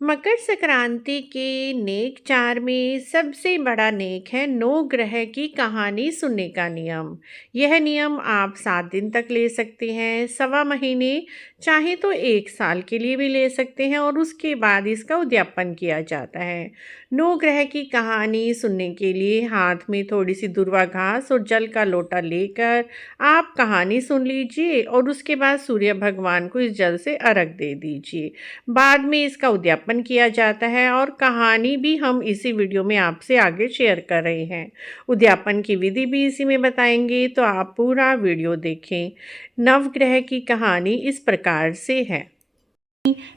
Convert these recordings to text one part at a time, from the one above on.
मकर संक्रांति के नेक चार में सबसे बड़ा नेक है नौ ग्रह की कहानी सुनने का नियम। यह नियम आप 7 दिन तक ले सकते हैं, सवा महीने, चाहे तो 1 साल के लिए भी ले सकते हैं और उसके बाद इसका उद्यापन किया जाता है। नौ ग्रह की कहानी सुनने के लिए हाथ में थोड़ी सी दुर्वा घास और जल का लोटा लेकर आप कहानी सुन लीजिए और उसके बाद सूर्य भगवान को इस जल से अर्घ दे दीजिए। बाद में इसका उद्यापन किया जाता है और कहानी भी हम इसी वीडियो में आपसे आगे शेयर कर रहे हैं। उद्यापन की विधि भी इसी में बताएंगे, तो आप पूरा वीडियो देखें। नवग्रह की कहानी इस प्रकार से है।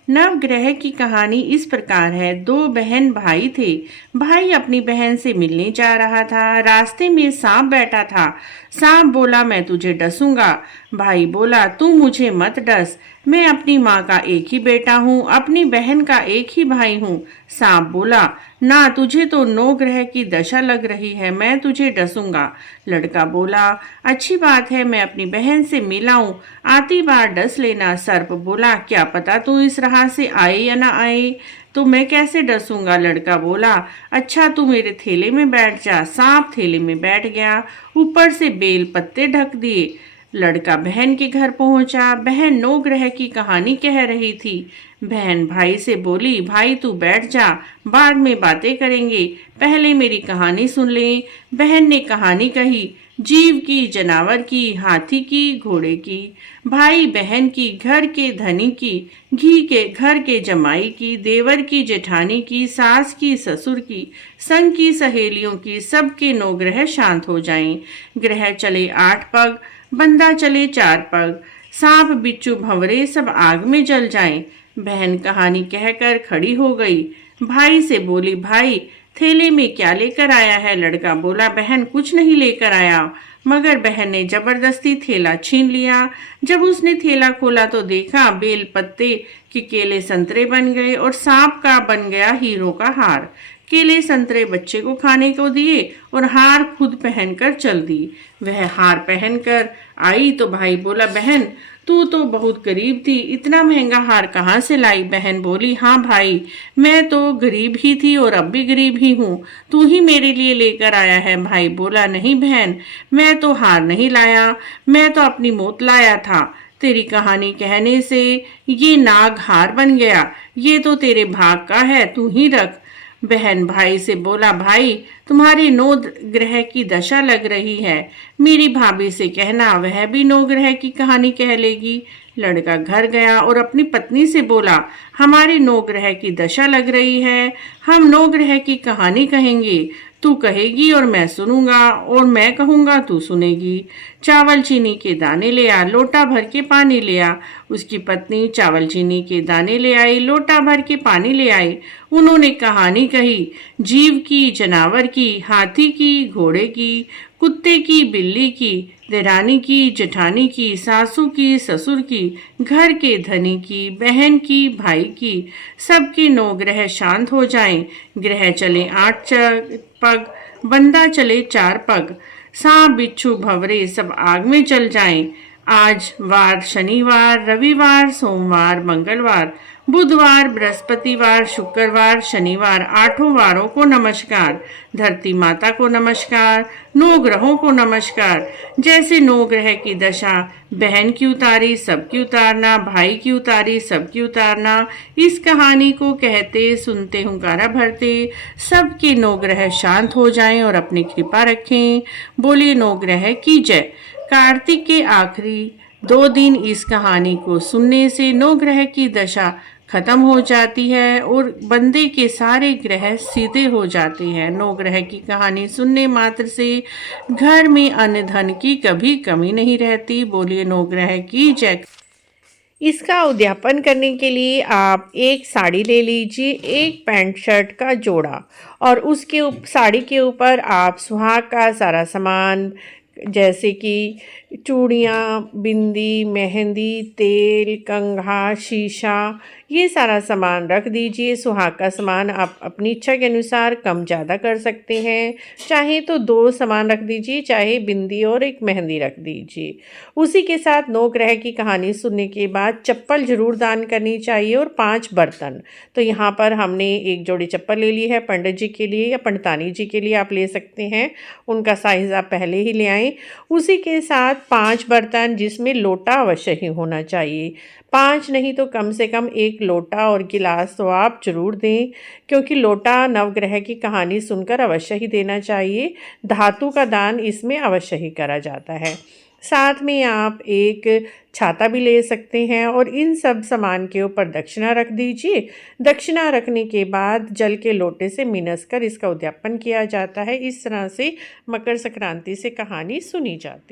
नवग्रह की कहानी इस प्रकार है। 2 बहन भाई थे। भाई अपनी बहन से मिलने जा रहा था। रास्ते में सांप बैठा था। सांप बोला, मैं तुझे डसूंगा। भाई बोला, तू मुझे मत डस, मैं अपनी माँ का एक ही बेटा हूँ, अपनी बहन का एक ही भाई हूँ। सांप बोला, ना, तुझे तो 9 ग्रह की दशा लग रही है, मैं तुझे डसूंगा। लड़का बोला, अच्छी बात है, मैं अपनी बहन से मिलाऊं, आती बार डस लेना। सर्प बोला, क्या पता तू इस राह से आए या ना आए, तो मैं कैसे डसूंगा। लड़का बोला, अच्छा तू मेरे थैले में बैठ जा। सांप थैले में बैठ गया, ऊपर से बेल पत्ते ढक दिए। लड़का बहन के घर पहुंचा। बहन 9 ग्रह की कहानी कह रही थी। बहन भाई से बोली, भाई तू बैठ जा, बाद में बातें करेंगे, पहले मेरी कहानी सुन ले। बहन ने कहानी कही, जीव की, जानवर की, हाथी की, घोड़े की, भाई बहन की, घर के धनी की, घी के घर के जमाई की, देवर की, जेठानी की, सास की, ससुर की, संग की, सहेलियों की, सबके 9 ग्रह शांत हो जाएं। ग्रह चले 8 पग, बंदा चले 4 पग, सांप बिच्छू भंवरे सब आग में जल जाएं। बहन कहानी कहकर खड़ी हो गई। भाई से बोली, भाई थैले में क्या लेकर आया है। लड़का बोला, बहन कुछ नहीं लेकर आया। मगर बहन ने जबरदस्ती थैला छीन लिया। जब उसने थैला खोला तो देखा बेल पत्ते के केले संतरे बन गए और सांप का बन गया हीरो का हार। केले संतरे बच्चे को खाने को दिए और हार खुद पहनकर चल दी। वह हार पहनकर आई तो भाई बोला, बहन तू तो बहुत गरीब थी, इतना महंगा हार कहाँ से लाई। बहन बोली, हाँ भाई, मैं तो गरीब ही थी और अब भी गरीब ही हूँ, तू ही मेरे लिए लेकर आया है। भाई बोला, नहीं बहन, मैं तो हार नहीं लाया, मैं तो अपनी मौत लाया था। तेरी कहानी कहने से ये नाग हार बन गया, ये तो तेरे भाग का है, तू ही रख। बहन भाई से बोला, भाई तुम्हारी 9 ग्रह की दशा लग रही है, मेरी भाभी से कहना, वह भी 9 ग्रह की कहानी कह लेगी। लड़का घर गया और अपनी पत्नी से बोला, हमारी 9 ग्रह की दशा लग रही है, हम 9 ग्रह की कहानी कहेंगे, तू कहेगी और मैं सुनूंगा, और मैं कहूंगा तू सुनेगी। चावल चीनी के दाने ले आ, लोटा भर के पानी ले आ। उसकी पत्नी चावल चीनी के दाने ले आई, लोटा भर के पानी ले आई। उन्होंने कहानी कही, जीव की, जानवर की, हाथी की, घोड़े की, कुत्ते की, बिल्ली की, देरानी की, जेठानी की, सासू की, ससुर की, घर के धनी की, बहन की, भाई की, सबके 9 ग्रह शांत हो जाएं। ग्रह चले 8 पग, बंदा चले 4 पग, सांप बिच्छू भंवरे सब आग में जल जाएं। आज वार शनिवार, रविवार, सोमवार, मंगलवार, बुधवार, बृहस्पतिवार, शुक्रवार, शनिवार, 8 वारों को नमस्कार। धरती माता को नमस्कार, 9 ग्रहों को नमस्कार। जैसे 9 ग्रह की दशा बहन की उतारी, सबकी उतारना, भाई की उतारी, सबकी उतारना। इस कहानी को कहते सुनते हुंकारा भरते सबके 9 ग्रह शांत हो जाएं और अपनी कृपा रखें। बोलिए 9 ग्रह की जय। कार्तिक के आखिरी 2 दिन इस कहानी को सुनने से 9 ग्रह की दशा खत्म हो जाती है और बंदे के सारे ग्रह सीधे हो जाते हैं। 9 ग्रह की कहानी सुनने मात्र से घर में अन्न धन की कभी कमी नहीं रहती। बोलिए 9 ग्रह की जय। इसका उद्यापन करने के लिए आप एक साड़ी ले लीजिए, एक पैंट शर्ट का जोड़ा, और उसके साड़ी के ऊपर आप सुहाग का सारा सामान, जैसे कि चूड़ियाँ, बिंदी, मेहंदी, तेल, कंघा, शीशा, ये सारा सामान रख दीजिए। सुहाग का सामान आप अपनी इच्छा के अनुसार कम ज़्यादा कर सकते हैं। चाहे तो 2 सामान रख दीजिए, चाहे बिंदी और एक मेहंदी रख दीजिए। उसी के साथ 9 ग्रह की कहानी सुनने के बाद चप्पल ज़रूर दान करनी चाहिए और 5 बर्तन। तो यहाँ पर हमने एक जोड़ी चप्पल ले ली है पंडित जी के लिए या पंडितानी जी के लिए आप ले सकते हैं। उनका साइज़ आप पहले ही ले आएँ। उसी के साथ 5 बर्तन जिसमें लोटा अवश्य ही होना चाहिए। 5 नहीं तो कम से कम 1 लोटा और गिलास तो आप ज़रूर दें, क्योंकि लोटा नवग्रह की कहानी सुनकर अवश्य ही देना चाहिए। धातु का दान इसमें अवश्य ही करा जाता है। साथ में आप एक छाता भी ले सकते हैं और इन सब सामान के ऊपर दक्षिणा रख दीजिए। दक्षिणा रखने के बाद जल के लोटे से मिनस कर इसका उद्यापन किया जाता है। इस तरह से मकर संक्रांति से कहानी सुनी जाती है।